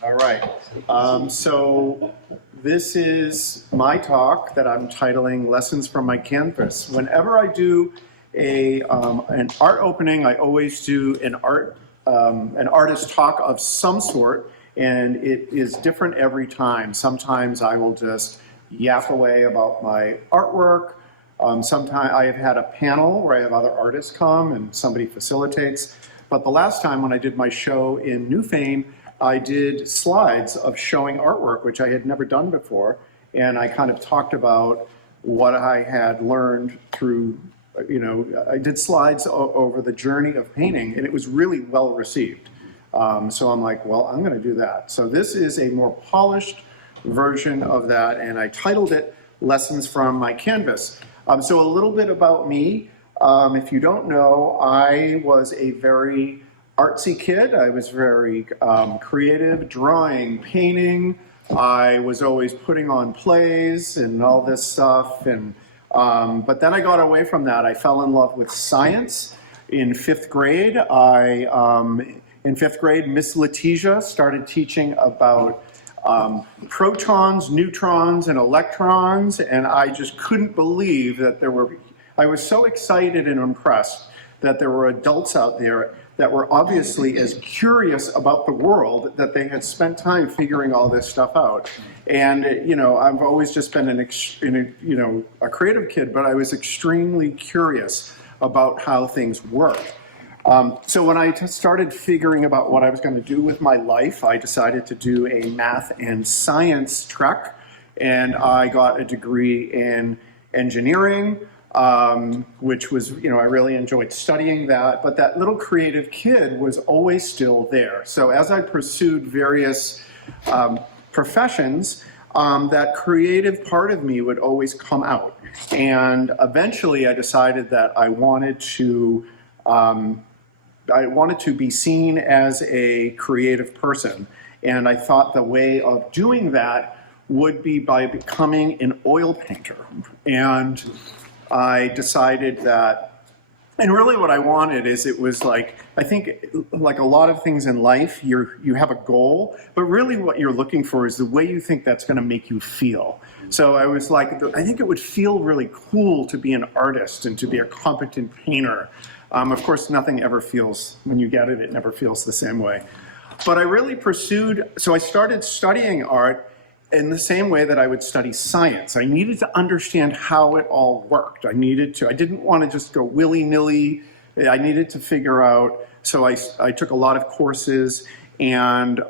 All right. So this is my talk that I'm titling Lessons from My Canvas. Whenever I do an art opening, I always do an artist talk of some sort, and it is different every time. Sometimes I will just yap away about my artwork. Sometimes I have had a panel where I have other artists come and somebody facilitates. But the last time when I did my show in Newfane, I did slides of showing artwork, which I had never done before. And I kind of talked about what I had learned through, I did slides over the journey of painting, and it was really well received. So I'm like, well, I'm going to do that. So this is a more polished version of that, and I titled it Lessons from My Canvas. So a little bit about me. If you don't know, I was a very artsy kid. I was very creative, drawing, painting. I was always putting on plays and all this stuff. And but then I got away from that. I fell in love with science. In fifth grade, in fifth grade, Miss Letitia started teaching about protons, neutrons, and electrons, and I just couldn't believe that I was so excited and impressed that there were adults out there that were obviously as curious about the world that they had spent time figuring all this stuff out. And I've always just been a creative kid, but I was extremely curious about how things work. So when I started figuring about what I was going to do with my life, I decided to do a math and science trek, and I got a degree in engineering, which was, I really enjoyed studying that, but that little creative kid was always still there. So as I pursued various professions, that creative part of me would always come out. And eventually I decided that I wanted to be seen as a creative person. And I thought the way of doing that would be by becoming an oil painter. And I decided that, and really what I wanted is, it was like, I think like a lot of things in life, you have a goal, but really what you're looking for is the way you think that's going to make you feel. So I was like, I think it would feel really cool to be an artist and to be a competent painter. Of course, nothing ever feels, when you get it, it never feels the same way. But I really pursued, so I started studying art in the same way that I would study science. I needed to understand how it all worked. I didn't want to just go willy-nilly. I needed to figure out, so I took a lot of courses, and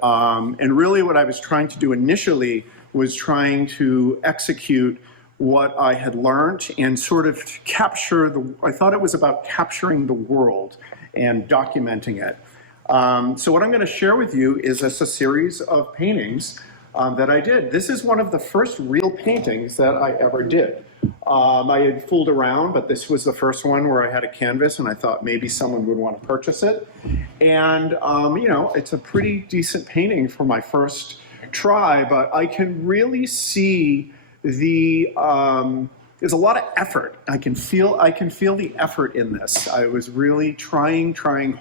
really what I was trying to do initially was trying to execute what I had learned and sort of capture I thought it was about capturing the world and documenting it. So what I'm going to share with you is a series of paintings that I did. This is one of the first real paintings that I ever did. I had fooled around, but this was the first one where I had a canvas and I thought maybe someone would want to purchase it. And, it's a pretty decent painting for my first try, but I can really see there's a lot of effort. I can feel the effort in this. I was really trying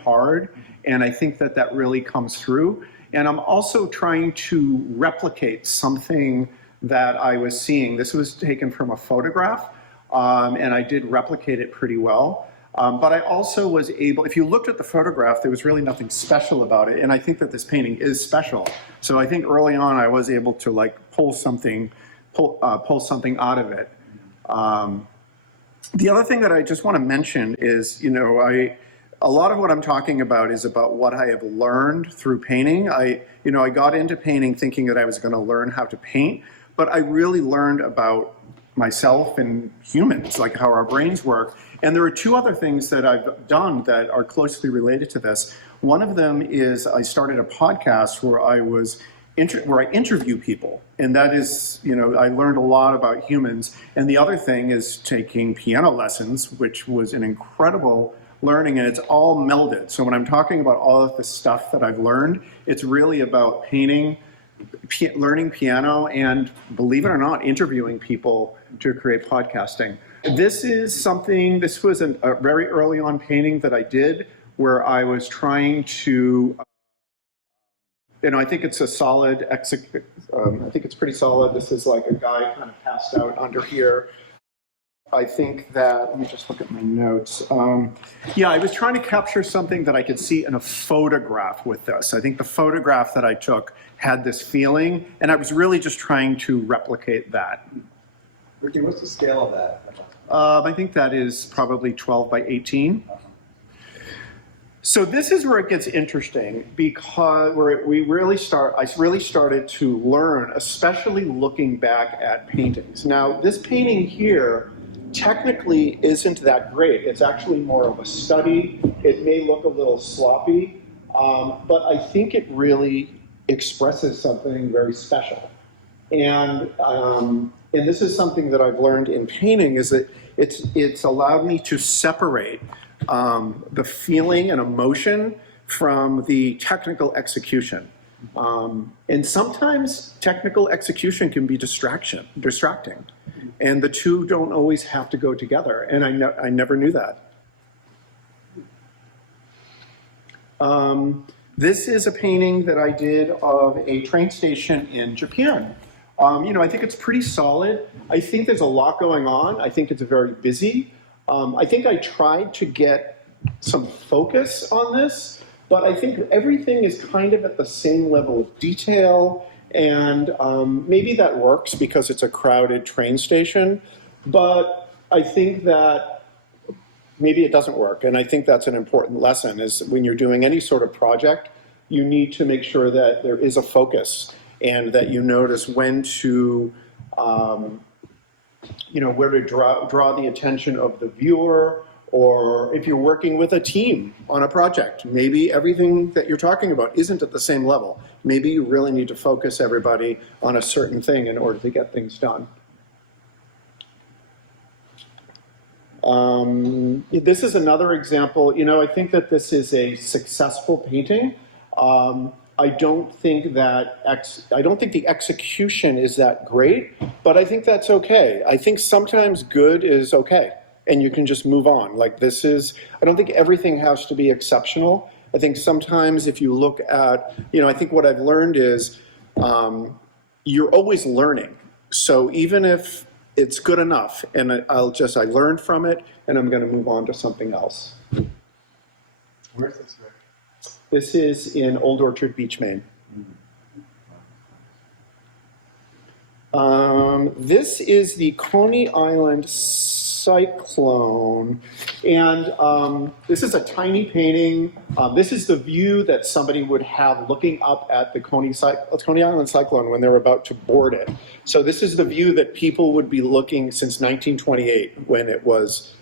hard, and I think that really comes through. And I'm also trying to replicate something that I was seeing. This was taken from a photograph, and I did replicate it pretty well. But I also was able, if you looked at the photograph, there was really nothing special about it, and I think that this painting is special. So I think early on I was able to pull something out of it. The other thing that I just want to mention is, a lot of what I'm talking about is about what I have learned through painting. I got into painting thinking that I was going to learn how to paint, but I really learned about myself and humans, like how our brains work. And there are two other things that I've done that are closely related to this. One of them is I started a podcast where I interview people, and that is, I learned a lot about humans. And the other thing is taking piano lessons, which was an incredible learning, and it's all melded. So when I'm talking about all of the stuff that I've learned, it's really about painting, learning piano, and believe it or not, interviewing people to create podcasting. This was a very early on painting that I did where I was trying to I think it's a solid I think it's pretty solid. This is like a guy kind of passed out under here. I think that, let me just look at my notes. Yeah, I was trying to capture something that I could see in a photograph with this. I think the photograph that I took had this feeling, and I was really just trying to replicate that. Ricky, what's the scale of that? I think that is probably 12 by 18. So this is where it gets interesting, because I really started to learn, especially looking back at paintings. Now, this painting here technically isn't that great. It's actually more of a study. It may look a little sloppy, but I think it really expresses something very special. And this is something that I've learned in painting, is that it's allowed me to separate the feeling and emotion from the technical execution. And sometimes technical execution can be distracting. And the two don't always have to go together. And I never knew that. This is a painting that I did of a train station in Japan. I think it's pretty solid. I think there's a lot going on. I think it's very busy. I think I tried to get some focus on this, but I think everything is kind of at the same level of detail, and maybe that works because it's a crowded train station, but I think that maybe it doesn't work, and I think that's an important lesson, is when you're doing any sort of project, you need to make sure that there is a focus and that you notice when to where to draw the attention of the viewer, or if you're working with a team on a project, maybe everything that you're talking about isn't at the same level. Maybe you really need to focus everybody on a certain thing in order to get things done. This is another example. I think that this is a successful painting. I don't think the execution is that great, but I think that's okay. I think sometimes good is okay, and you can just move on. I don't think everything has to be exceptional. I think sometimes if you look at, I think what I've learned is you're always learning. So even if it's good enough, and I learned from it, and I'm going to move on to something else. Where's this, Rick? This is in Old Orchard Beach, Maine. This is the Coney Island cyclone, and this is a tiny painting. This is the view that somebody would have looking up at the Coney Island cyclone when they were about to board it. So this is the view that people would be looking since 1928 when it was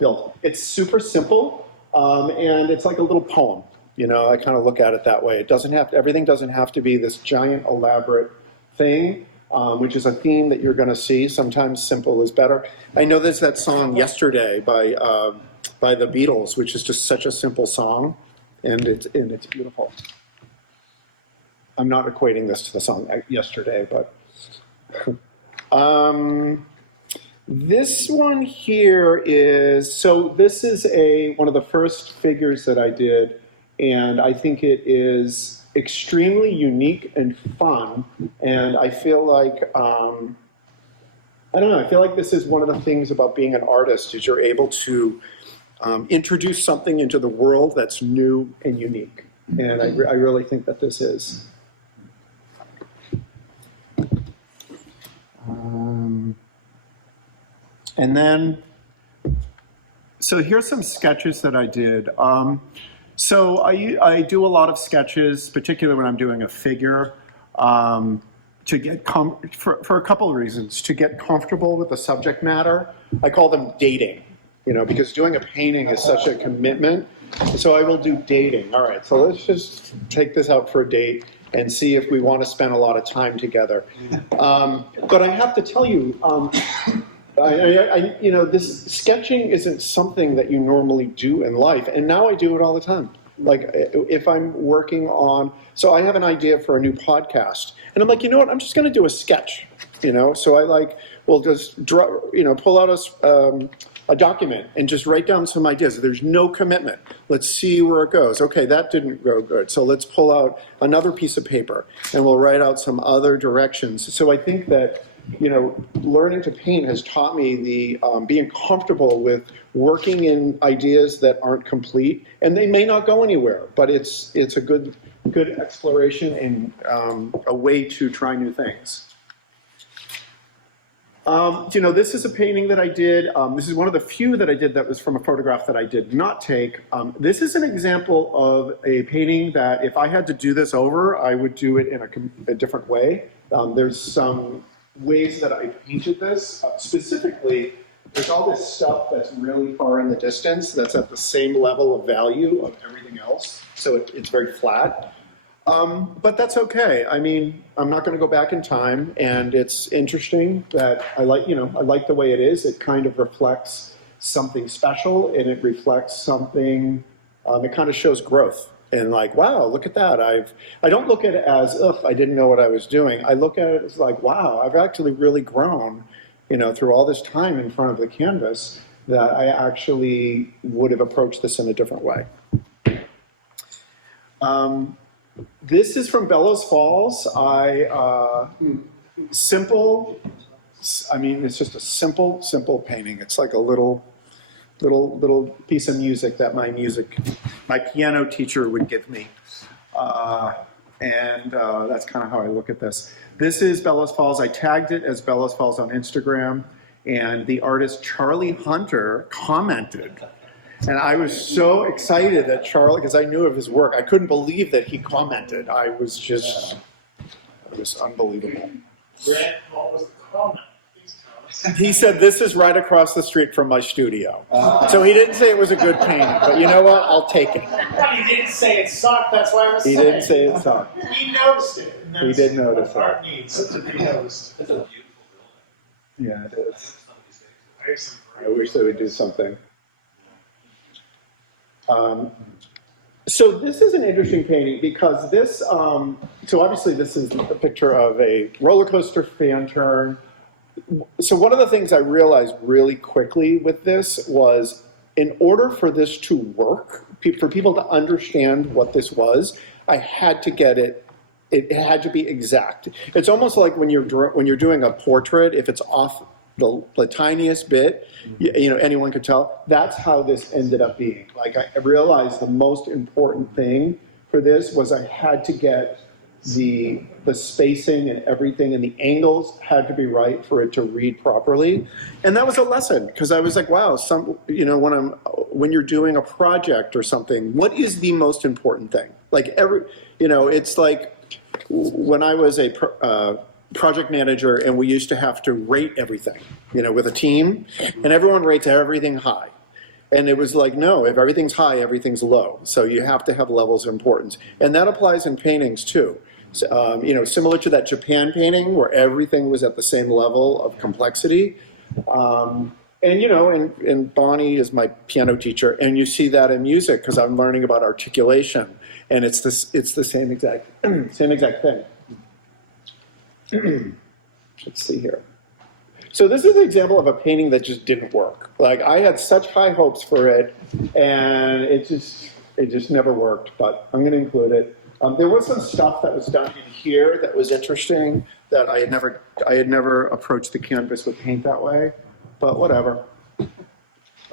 built. It's super simple, and it's like a little poem. I kind of look at it that way. Everything doesn't have to be this giant, elaborate thing, which is a theme that you're going to see. Sometimes simple is better. I know there's that song "Yesterday" by the Beatles, which is just such a simple song, and it's beautiful. I'm not equating this to the song "Yesterday," but this one here is, this is one of the first figures that I did. And I think it is extremely unique and fun. And I feel like, I feel like this is one of the things about being an artist, is you're able to introduce something into the world that's new and unique. And I really think that this is. And then, so here's some sketches that I did. So I do a lot of sketches, particularly when I'm doing a figure, to get for a couple of reasons. To get comfortable with the subject matter. I call them dating, because doing a painting is such a commitment. So I will do dating. All right, so let's just take this out for a date and see if we want to spend a lot of time together. But I have to tell you, this sketching isn't something that you normally do in life, and now I do it all the time. Like if I'm working on, so I have an idea for a new podcast, and I'm like, I'm just going to do a sketch, So I will just draw, pull out a document and just write down some ideas. There's no commitment. Let's see where it goes. Okay, that didn't go good. So let's pull out another piece of paper and we'll write out some other directions. So I think that, you know, learning to paint has taught me the being comfortable with working in ideas that aren't complete, and they may not go anywhere, but it's a good exploration and a way to try new things. You know, this is a painting that I did. This is one of the few that I did that was from a photograph that I did not take. This is an example of a painting that if I had to do this over, I would do it in a different way. There's some ways that I painted this. Specifically, there's all this stuff that's really far in the distance that's at the same level of value of everything else. So it's very flat. But that's okay. I mean, I'm not going to go back in time, and it's interesting that I like the way it is. It kind of reflects something special, and it reflects something, it kind of shows growth. And like, wow, look at that. I don't look at it as, ugh, I didn't know what I was doing. I look at it as like, wow, I've actually really grown, you know, through all this time in front of the canvas, that I actually would have approached this in a different way. This is from Bellows Falls. Simple, I mean, it's just a simple painting. It's like a little piece of music that my piano teacher would give me. That's kind of how I look at this. This is Bellows Falls. I tagged it as Bellows Falls on Instagram, and the artist Charlie Hunter commented. And I was so excited that Charlie, because I knew of his work, I couldn't believe that he commented. It was unbelievable. Grant, what was the comment? He said, this is right across the street from my studio. So he didn't say it was a good painting, but you know what? I'll take it. He didn't say it sucked, that's why I was saying. He didn't say it sucked. He noticed it. He did notice it. Art needs to be noticed. It's a beautiful building. Yeah, it is. I have some I wish they would do something. So this is an interesting painting because this, so obviously this is a picture of a roller coaster fan turn. So one of the things I realized really quickly with this was, in order for this to work, for people to understand what this was, I had to get it had to be exact. It's almost like when you're doing a portrait, if it's off the tiniest bit, you know, anyone could tell. That's how this ended up being. Like, I realized the most important thing for this was I had to get the spacing and everything, and the angles had to be right for it to read properly. And that was a lesson, because I was like, wow, when you're doing a project or something, what is the most important thing? Like it's like when I was a project manager, and we used to have to rate everything, with a team, and everyone rates everything high. And it was like, no, if everything's high, everything's low. So you have to have levels of importance. And that applies in paintings too. So, similar to that Japan painting where everything was at the same level of complexity. And Bonnie is my piano teacher, and you see that in music because I'm learning about articulation, and it's the same exact thing. Let's see here. So this is an example of a painting that just didn't work. Like, I had such high hopes for it, and it just never worked. But I'm going to include it. There was some stuff that was done in here that was interesting that I had never approached the canvas with paint that way. But whatever.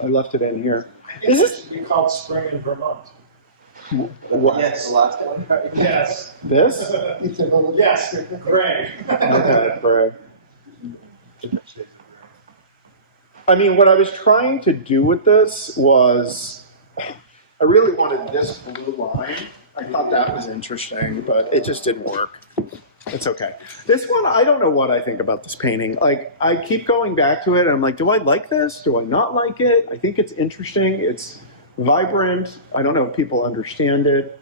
I left it in here. Is this we call it spring in Vermont? What? Yes, Alaska one. Yes. This? Yes, gray. Okay, Greg. I mean, what I was trying to do with this was, I really wanted this blue line. I thought that was interesting, but it just didn't work. It's okay. This one, I don't know what I think about this painting. Like, I keep going back to it, and I'm like, do I like this? Do I not like it? I think it's interesting. It's vibrant. I don't know if people understand it,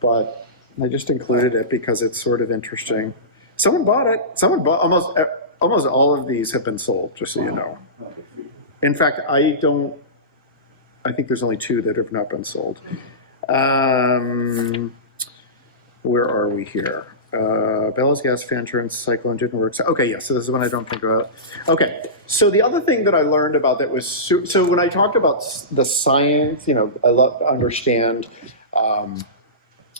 but I just included it because it's sort of interesting. Someone bought it. Someone bought almost all of these have been sold, just so you know. In fact, I think there's only 2 that have not been sold. Where are we here? bellows gas fan turns cycle and didn't work. So, okay, yeah, so this is one I don't think about. Okay, so the other thing that I learned about that was, so when I talked about the science, I love to understand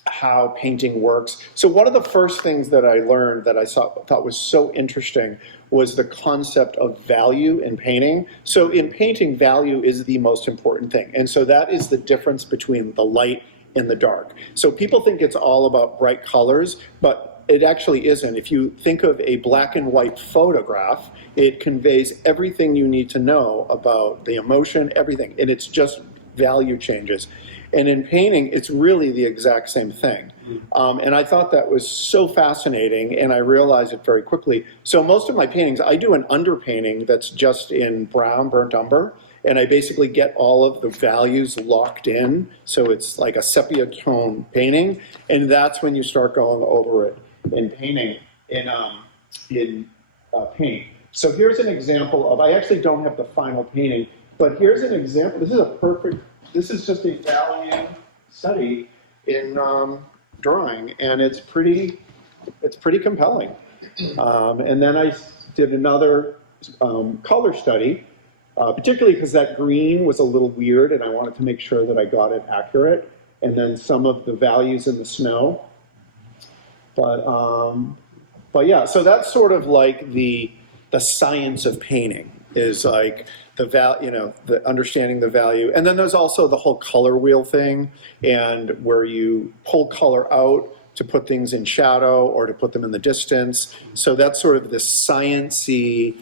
how painting works. So one of the first things that I learned that I thought was so interesting was the concept of value in painting. So in painting, value is the most important thing. And so that is the difference between the light and the dark. So people think it's all about bright colors, but it actually isn't. If you think of a black and white photograph, it conveys everything you need to know about the emotion, everything, and it's just value changes. And in painting, it's really the exact same thing. And I thought that was so fascinating, and I realized it very quickly. So most of my paintings, I do an underpainting that's just in brown, burnt umber, and I basically get all of the values locked in, so it's like a sepia tone painting, and that's when you start going over it in painting, in paint. So here's an example of, I actually don't have the final painting, but here's an example. This is just a value study in drawing, and it's pretty compelling. And then I did another color study, particularly because that green was a little weird, and I wanted to make sure that I got it accurate. And then some of the values in the snow. But yeah, so that's sort of like the science of painting is like the understanding the value. And then there's also the whole color wheel thing, and where you pull color out to put things in shadow or to put them in the distance. So that's sort of this science-y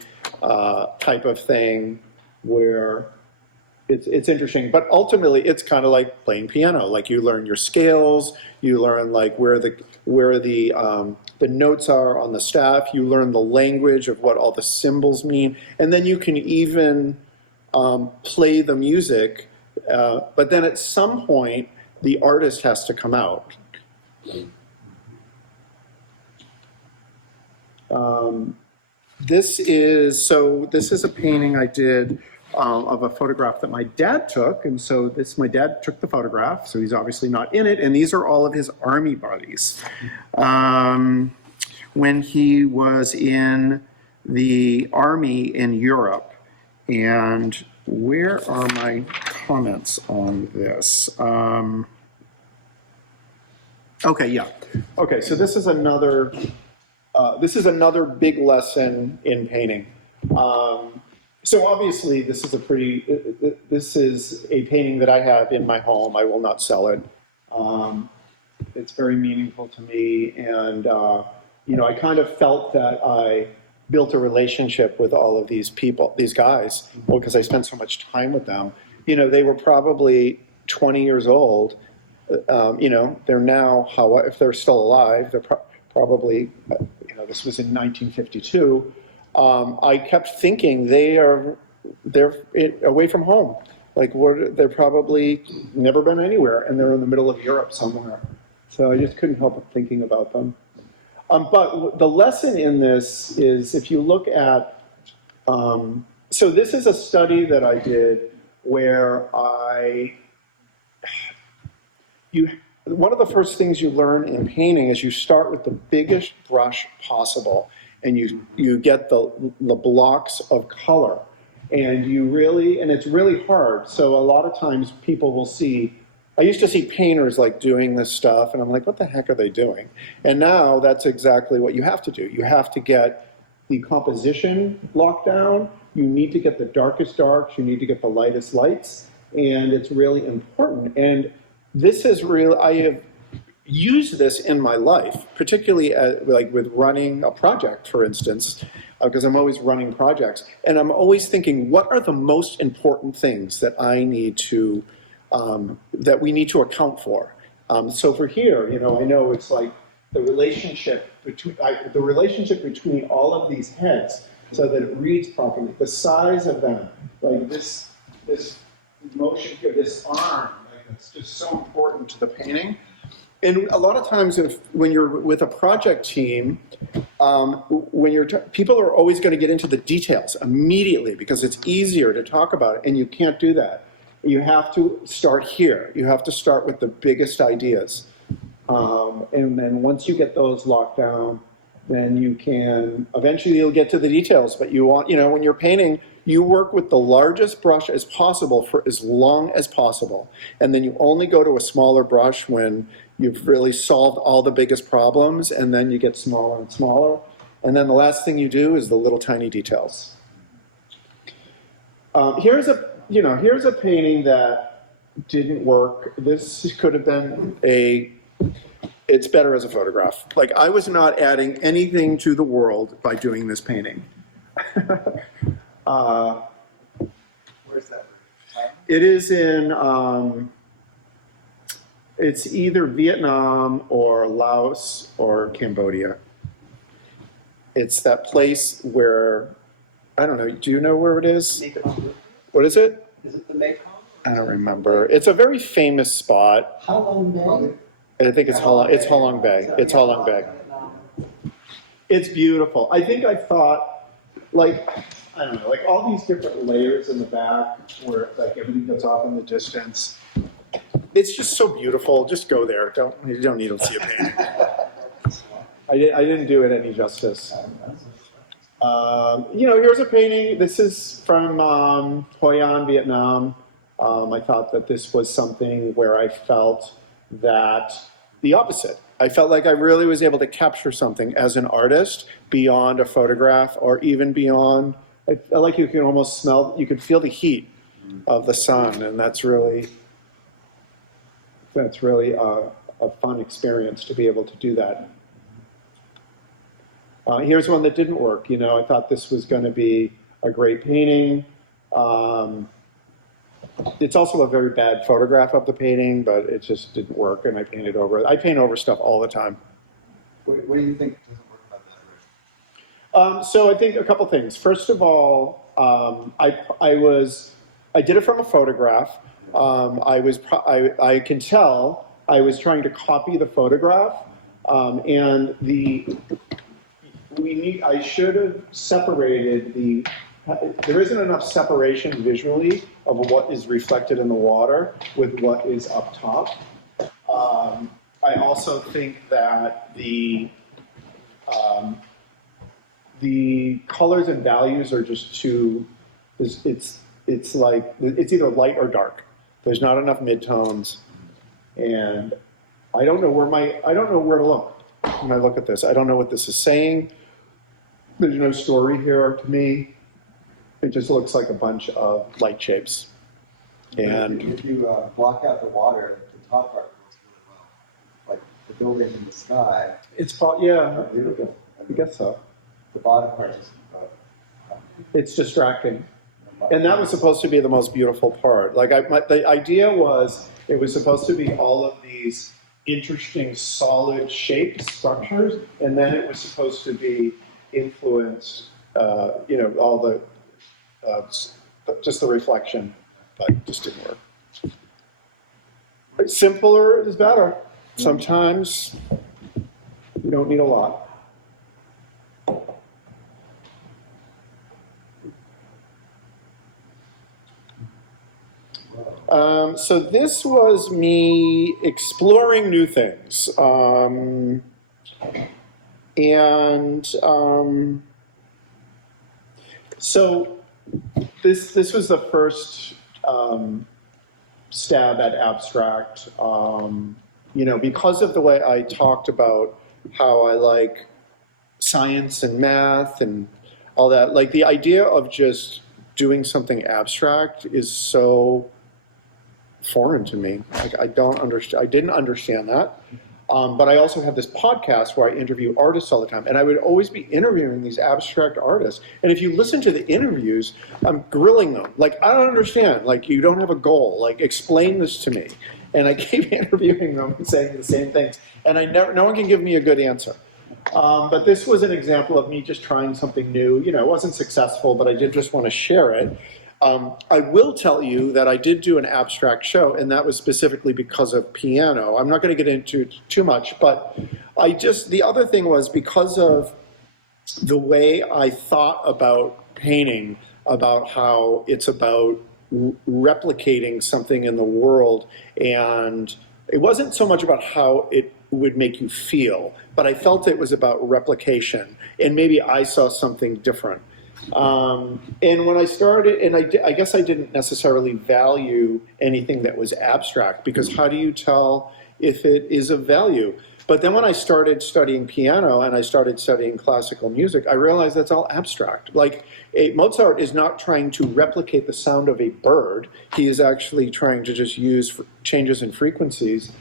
type of thing where it's interesting. But ultimately, it's kind of like playing piano. Like you learn your scales, you learn like where the notes are on the staff, you learn the language of what all the symbols mean, and then you can even play the music, but then at some point, the artist has to come out. This is a painting I did of a photograph that my dad took, and so my dad took the photograph, so he's obviously not in it, and these are all of his army buddies. When he was in the army in Europe, and where are my comments on this? Okay, yeah. Okay, so this is another big lesson in painting. So obviously, this is a painting that I have in my home. I will not sell it. It's very meaningful to me, and I kind of felt that I built a relationship with all of these people, these guys, because I spent so much time with them. They were probably 20 years old. They're now, if they're still alive, they're probably, this was in 1952. I kept thinking they're away from home. Like they're probably never been anywhere, and they're in the middle of Europe somewhere. So I just couldn't help but thinking about them. But the lesson in this is, if you look at, so this is a study that I did where one of the first things you learn in painting is you start with the biggest brush possible, and you get the blocks of color, and it's really hard. So a lot of times people will I used to see painters like doing this stuff, and I'm like, what the heck are they doing? And now that's exactly what you have to do. You have to get the composition locked down. You need to get the darkest darks. You need to get the lightest lights, and it's really important. And this is real. I have used this in my life, particularly like with running a project, for instance, because I'm always running projects, and I'm always thinking, what are the most important things that I need to that we need to account for. So for here, I know it's like the relationship between all of these heads, so that it reads properly. The size of them, like this motion here, this arm, like it's just so important to the painting. And a lot of times, when you're with a project team, people are always going to get into the details immediately because it's easier to talk about it, and you can't do that. You have to start here. You have to start with the biggest ideas. And then once you get those locked down, then you can, eventually you'll get to the details, but you want, when you're painting, you work with the largest brush as possible for as long as possible. And then you only go to a smaller brush when you've really solved all the biggest problems, and then you get smaller and smaller. And then the last thing you do is the little tiny details. Here's a painting that didn't work. This could have been it's better as a photograph. Like, I was not adding anything to the world by doing this painting. Where's that? It is in, it's either Vietnam or Laos or Cambodia. It's that place where, I don't know, do you know where it is? What is it? Is it the Mekong? I don't remember. It's a very famous spot. How long Bay? I think it's Halong Bay. It's Halong Bay. It's beautiful. I think I thought, like, I don't know, like all these different layers in the back where like everything goes off in the distance. It's just so beautiful. Just go there. You don't need to see a painting. I didn't do it any justice. Here's a painting. This is from Hoi An, Vietnam. I thought that this was something where I felt that the opposite. I felt like I really was able to capture something as an artist beyond a photograph, or even beyond. I felt like you can almost smell, you could feel the heat of the sun, and that's really a fun experience to be able to do that. Here's one that didn't work. I thought this was going to be a great painting. It's also a very bad photograph of the painting, but it just didn't work, and I painted over it. I paint over stuff all the time. What do you think doesn't work about that, Rich? So I think a couple things. First of all, I did it from a photograph. I can tell I was trying to copy the photograph, and I should have separated there isn't enough separation visually of what is reflected in the water with what is up top. I also think that the colors and values are just too, it's either light or dark. There's not enough midtones, and I don't know where to look when I look at this. I don't know what this is saying. There's no story here to me. It just looks like a bunch of light shapes. And if you block out the water, the top part looks really well. Like the building in the sky. Yeah, I guess so. The bottom part is It's distracting. And that was supposed to be the most beautiful part. Like the idea was, it was supposed to be all of these interesting solid shaped structures, and then it was supposed to be influenced, all the, just the reflection, but it just didn't work. But simpler is better. Sometimes you don't need a lot. So this was me exploring new things. So this was the first stab at abstract, because of the way I talked about how I like science and math and all that. Like, the idea of just doing something abstract is so foreign to me. Like, I didn't understand that. But I also have this podcast where I interview artists all the time, and I would always be interviewing these abstract artists. And if you listen to the interviews, I'm grilling them. Like, I don't understand. Like, you don't have a goal. Like, explain this to me. And I keep interviewing them and saying the same things. And no one can give me a good answer. But this was an example of me just trying something new. It wasn't successful, but I did just want to share it. I will tell you that I did do an abstract show, and that was specifically because of piano. I'm not going to get into too much, but the other thing was, because of the way I thought about painting, about how it's about replicating something in the world, and it wasn't so much about how it would make you feel, but I felt it was about replication, and maybe I saw something different. And when I started, and I guess I didn't necessarily value anything that was abstract, because how do you tell if it is of value? But then when I started studying piano and I started studying classical music, I realized that's all abstract. Like, Mozart is not trying to replicate the sound of a bird. He is actually trying to just use changes in frequencies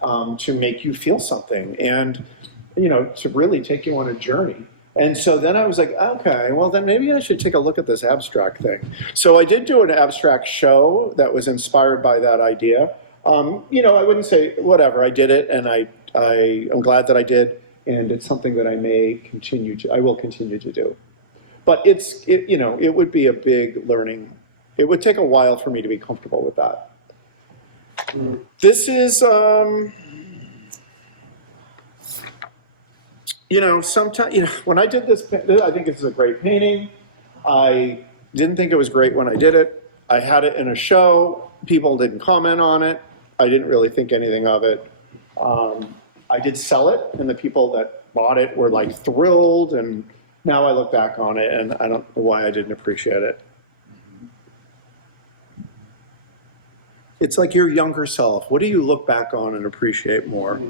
to make you feel something, and, you know, to really take you on a journey. And so then I was like, okay, well then maybe I should take a look at this abstract thing. So I did do an abstract show that was inspired by that idea. You know, I wouldn't say whatever, I did it, and I'm glad that I did, and it's something that I will continue to do. But you know, it would be a big learning. It would take a while for me to be comfortable with that. This is, you know, sometimes, you know, when I did this, I think this is a great painting. I didn't think it was great when I did it. I had it in a show. People didn't comment on it. I didn't really think anything of it. I did sell it, and the people that bought it were like thrilled, and now I look back on it and I don't know why I didn't appreciate it. It's like your younger self. What do you look back on and appreciate more?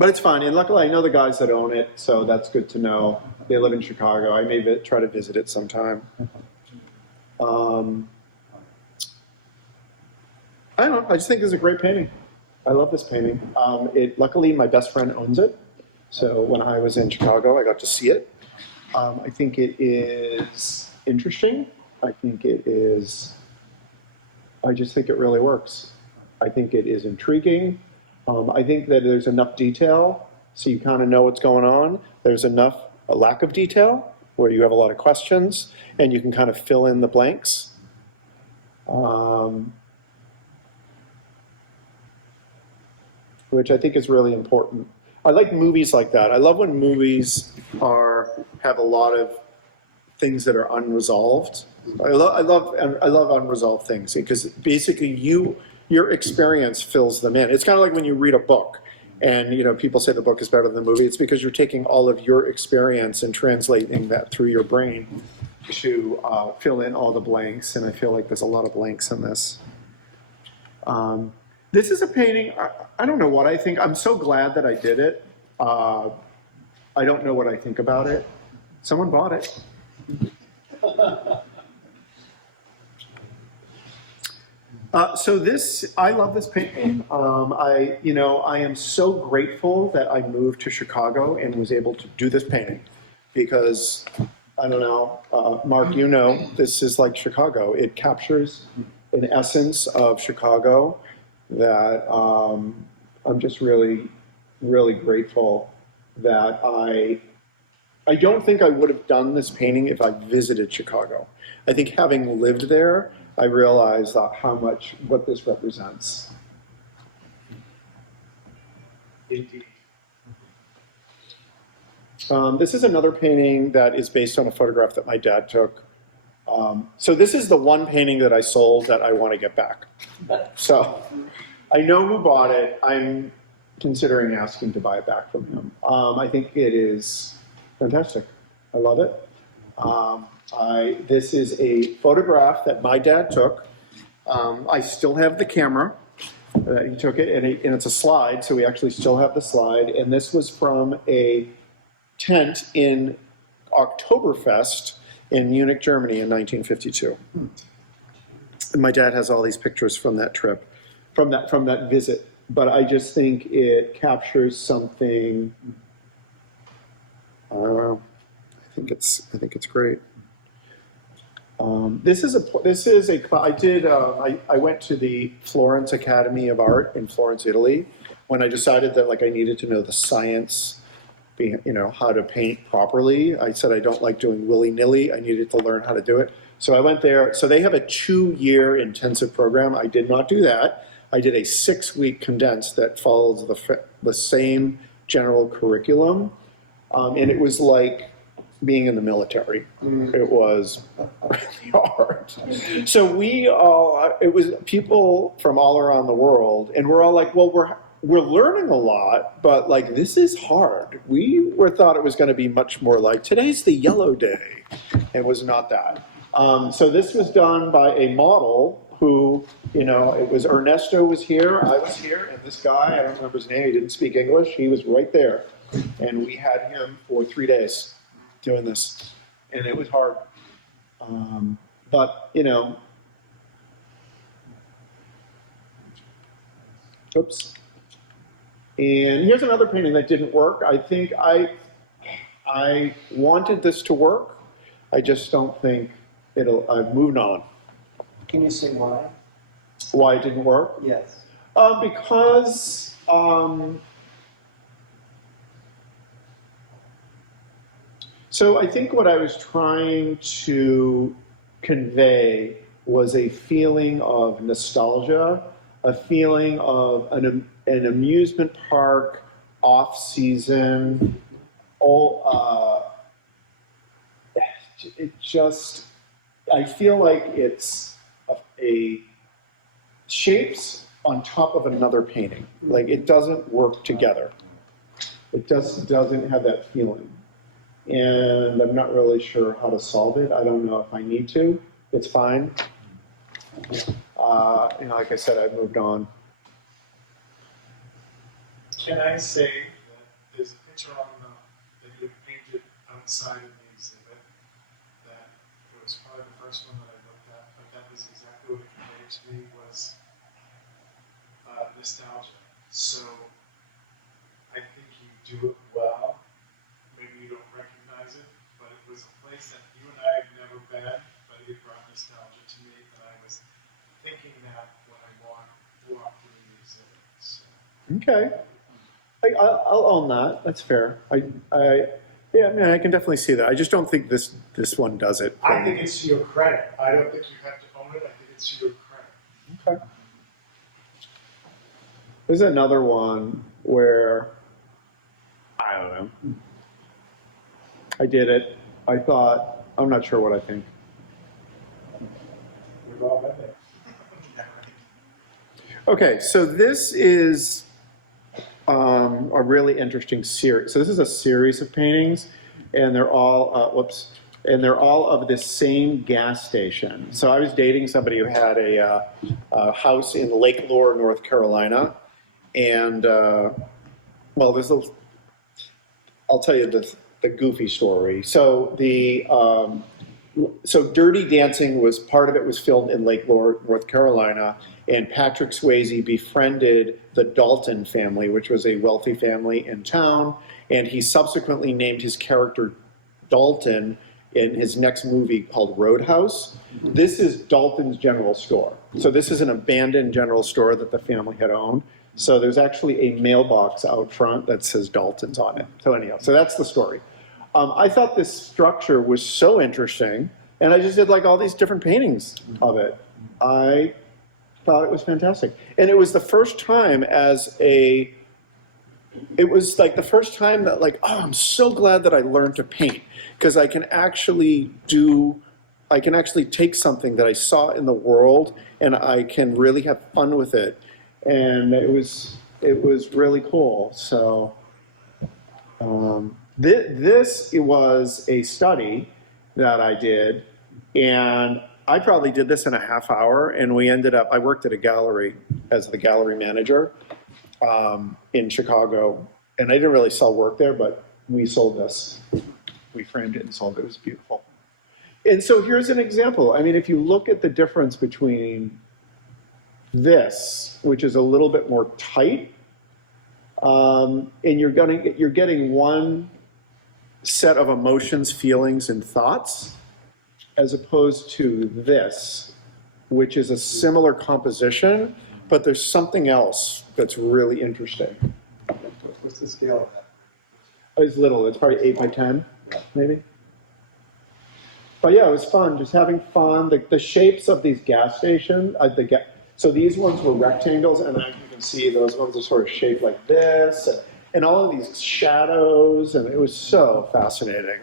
But it's fine, and luckily I know the guys that own it, so that's good to know. They live in Chicago. I may try to visit it sometime. I don't know, I just think it's a great painting. I love this painting. Luckily, my best friend owns it, so when I was in Chicago, I got to see it. I think it is interesting. I just think it really works. I think it is intriguing. I think that there's enough detail so you kind of know what's going on. There's a lack of detail where you have a lot of questions and you can kind of fill in the blanks. Which I think is really important. I like movies like that. I love when movies have a lot of things that are unresolved. I love unresolved things, because basically your experience fills them in. It's kind of like when you read a book and, you know, people say the book is better than the movie. It's because you're taking all of your experience and translating that through your brain to fill in all the blanks, and I feel like there's a lot of blanks in this. This is a painting, I don't know what I think. I'm so glad that I did it. I don't know what I think about it. Someone bought it. I love this painting. I am so grateful that I moved to Chicago and was able to do this painting, because, I don't know, Mark, you know, this is like Chicago. It captures an essence of Chicago that I'm just really, really grateful that I don't think I would have done this painting if I visited Chicago. I think having lived there, I realized what this represents. Indeed. This is another painting that is based on a photograph that my dad took. So this is the one painting that I sold that I want to get back. So I know who bought it. I'm considering asking to buy it back from him. I think it is fantastic. I love it. This is a photograph that my dad took. I still have the camera. He took it, and it's a slide, so we actually still have the slide. And this was from a tent in Oktoberfest in Munich, Germany in 1952. And my dad has all these pictures from that trip, from that visit. But I just think it captures something. I don't know. I think it's great. I went to the Florence Academy of Art in Florence, Italy, when I decided that I needed to know the science, how to paint properly. I said I don't like doing willy-nilly. I needed to learn how to do it. So I went there. So they have a 2-year intensive program. I did not do that. I did a 6-week condensed that follows the same general curriculum. And it was like being in the military. It was really hard. So it was people from all around the world, and we're all like, well, we're learning a lot, but like this is hard. We thought it was going to be much more like today's the yellow day. It was not that. So this was done by a model who, it was Ernesto was here, I was here, and this guy, I don't remember his name, he didn't speak English, he was right there. And we had him for 3 days doing this, and it was hard. But, oops. And here's another painting that didn't work. I think I wanted this to work. I just don't think I've moved on. Can you say why? Why it didn't work? Yes. Because so I think what I was trying to convey was a feeling of nostalgia, a feeling of an amusement park off-season. I feel like it's a shapes on top of another painting. Like it doesn't work together. It just doesn't have that feeling. And I'm not really sure how to solve it. I don't know if I need to. It's fine. Like I said, I've moved on. Can I say that there's a picture on that you painted outside of the exhibit that it was probably the first one that I looked at, but that was exactly what it conveyed to me was nostalgia. So I think you do it well. Maybe you don't recognize it, but it was a place that you and I had never been, but it brought nostalgia to me that I was thinking that when I walked through the exhibit. So. Okay. I'll own that. That's fair. Yeah, I mean, I can definitely see that. I just don't think this one does it. I think it's to your credit. I don't think you have to own it. I think it's to your credit. Okay. There's another one where, I don't know. I did it. I thought, I'm not sure what I think. We've all been there. Okay, so this is a really interesting series. So this is a series of paintings, and they're all, of this same gas station. So I was dating somebody who had a house in Lake Lure, North Carolina, and I'll tell you the goofy story. So so Dirty Dancing was part of it was filmed in Lake Lure, North Carolina, and Patrick Swayze befriended the Dalton family, which was a wealthy family in town, and he subsequently named his character Dalton in his next movie called Roadhouse. This is Dalton's General Store. So this is an abandoned general store that the family had owned. So there's actually a mailbox out front that says Dalton's on it. So anyhow, so that's the story. I thought this structure was so interesting, and I just did like all these different paintings of it. I thought it was fantastic. And it was the first time it was like the first time that like, oh, I'm so glad that I learned to paint, because I can actually take something that I saw in the world and I can really have fun with it. And it was really cool. So this was a study that I did, and I probably did this in a half hour, and I worked at a gallery as the gallery manager in Chicago, and I didn't really sell work there, but we sold this. We framed it and sold it. It was beautiful. And so here's an example. I mean, if you look at the difference between this, which is a little bit more tight, and you're getting one set of emotions, feelings, and thoughts, as opposed to this, which is a similar composition, but there's something else that's really interesting. What's the scale of that? It's little. It's probably 8 by 10, maybe. But yeah, it was fun. Just having fun. The shapes of these gas stations. So these ones were rectangles, and then you can see those ones are sort of shaped like this, and all of these shadows, and it was so fascinating.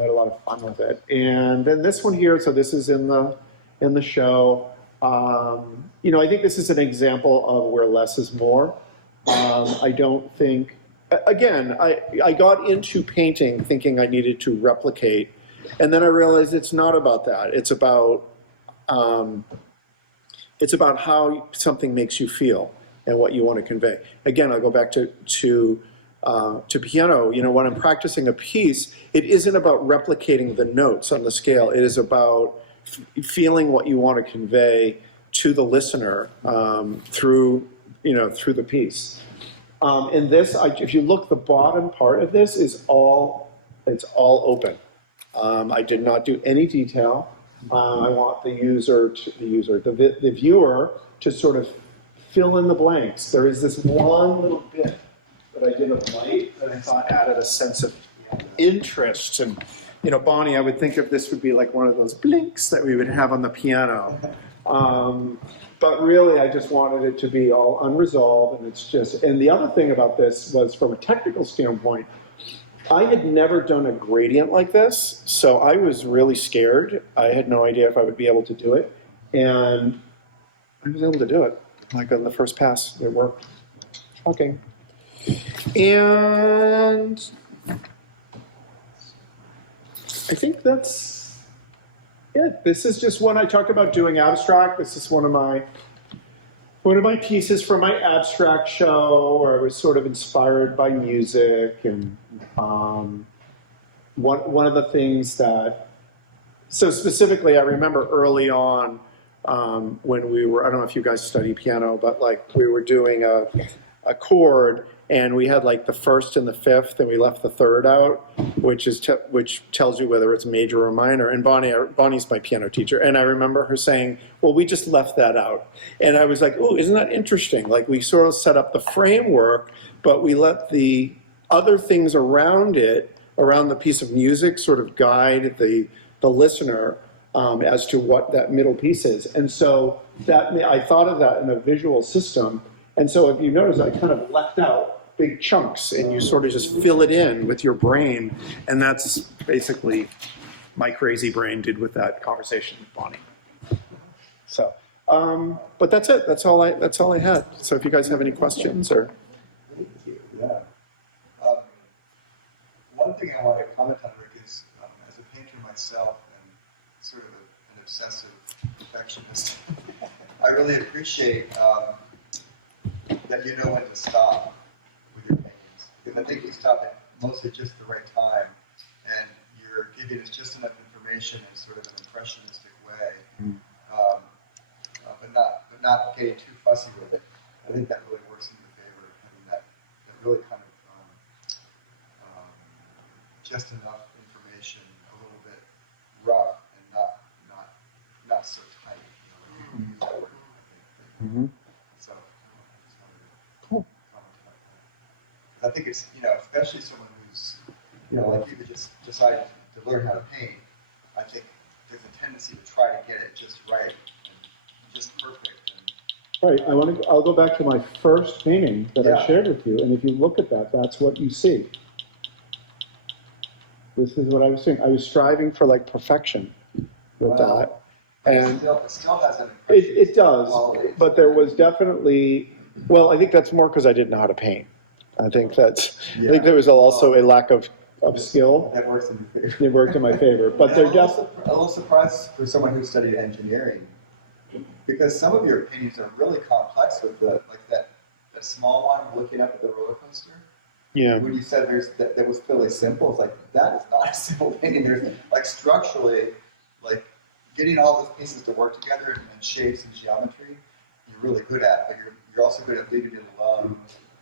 I had a lot of fun with it. And then this one here, so this is in the show. You know, I think this is an example of where less is more. I don't think, again, I got into painting thinking I needed to replicate, and then I realized it's not about that. It's about how something makes you feel and what you want to convey. Again, I'll go back to piano. You know, when I'm practicing a piece, it isn't about replicating the notes on the scale. It is about feeling what you want to convey to the listener through the piece. In this, if you look, the bottom part of this is all open. I did not do any detail. I want the viewer to sort of fill in the blanks. There is this one little bit that I did of light that I thought added a sense of interest. And, you know, Bonnie, I would think of this would be like one of those blinks that we would have on the piano. But really, I just wanted it to be all unresolved, and the other thing about this was, from a technical standpoint, I had never done a gradient like this, so I was really scared. I had no idea if I would be able to do it, and I was able to do it. Like on the first pass, it worked. Okay. And I think that's it. This is just when I talk about doing abstract. This is one of my pieces for my abstract show, where I was sort of inspired by music. And one of the things that, so specifically, I remember early on when we were, I don't know if you guys study piano, but like we were doing a chord, and we had like the first and the fifth, and we left the third out, which tells you whether it's major or minor. And Bonnie's my piano teacher, and I remember her saying, "Well, we just left that out." And I was like, "Oh, isn't that interesting?" Like we sort of set up the framework, but we let the other things around it, around the piece of music, sort of guide the listener as to what that middle piece is. And so I thought of that in a visual system. And so if you notice, I kind of left out big chunks, and you sort of just fill it in with your brain. And that's basically my crazy brain did with that conversation with Bonnie. So, but that's it. That's all I had. So if you guys have any questions or. Thank you. Yeah. One thing I want to comment on, Rick, is as a painter myself and sort of an obsessive perfectionist, I really appreciate that you know when to stop with your paintings. Because I think you stop at mostly just the right time, and you're giving us just enough information in sort of an impressionistic way, but not getting too fussy with it. I think that really works in your favor, having that really kind of just enough information, a little bit rough and not so tight. You know, use that word, I think. So I just wanted to comment about that. I think it's, especially someone who's, like you, just decided to learn how to paint. I think there's a tendency to try to get it just right and just perfect. Right. I'll go back to my first painting that I shared with you, and if you look at that, that's what you see. This is what I was saying. I was striving for like perfection with that, and it still has an it does. quality. But there was definitely, well, I think that's more because I didn't know how to paint. I think there was also a lack of skill. That works in your favor. It worked in my favor, but they're they're definitely. a little surprised for someone who studied engineering, because some of your paintings are really complex with that small one looking up at the roller coaster. Yeah. When you said that was fairly simple, it's like, that is not a simple painting. There's like structurally, like getting all those pieces to work together and shapes and geometry, you're really good at, but you're also good at leaving it alone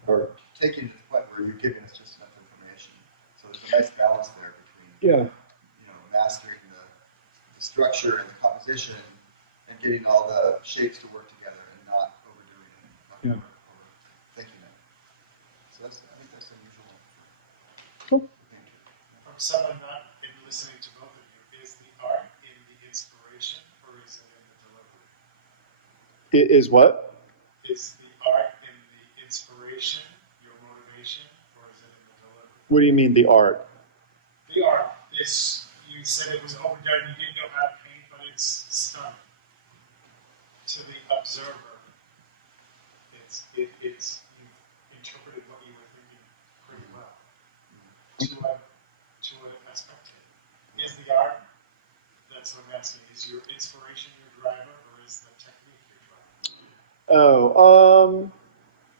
or taking it to the point where you're giving us just enough information. So there's a nice balance there between mastering the structure and the composition and getting all the shapes to work together and not overdoing it, not overthinking it. So I think that's unusual. Cool. From someone not listening to both of you, is the art in the inspiration or is it in the delivery? It is what? Is the art in the inspiration, your motivation, or is it in the delivery? What do you mean the art? The art is you said it was overdone, you didn't know how to paint, but it's stunning. To the observer, it's you interpreted what you were thinking pretty well. To a spectator, is the art? That's what I'm asking. Is your inspiration your driver, or is the technique your driver? Oh,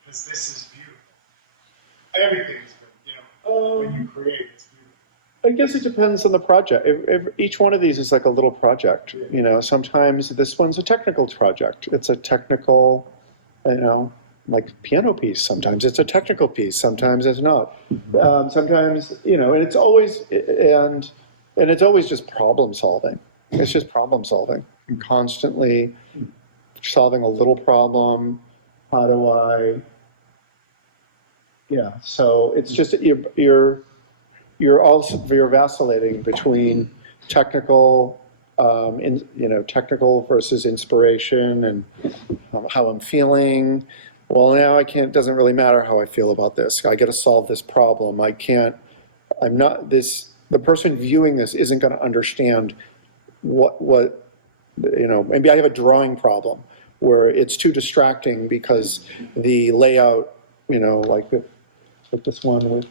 Because this is beautiful. Everything is good. When you create, it's beautiful. I guess it depends on the project. Each one of these is like a little project. Sometimes this one's a technical project. It's a technical, like piano piece. Sometimes it's a technical piece. Sometimes it's not. Sometimes, and it's always and it's always just problem solving. It's just problem solving and constantly solving a little problem. How do I? Yeah. So it's just you're vacillating between technical, technical versus inspiration and how I'm feeling. Well, now I can't. It doesn't really matter how I feel about this. I got to solve this problem. I'm not this. The person viewing this isn't going to understand what. Maybe I have a drawing problem where it's too distracting because the layout. Like this one with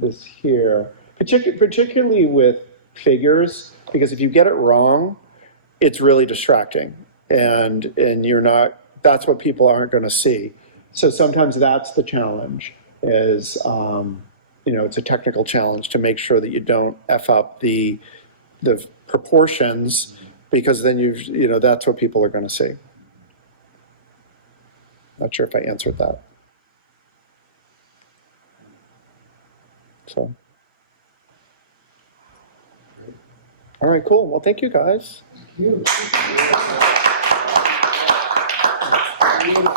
this here, particularly with figures, because if you get it wrong, it's really distracting, and you're not. That's what people aren't going to see. So sometimes that's the challenge. Is it's a technical challenge to make sure that you don't f up the proportions, because then that's what people are going to see. Not sure if I answered that. So, all right, cool. Well, thank you, guys. Thank you.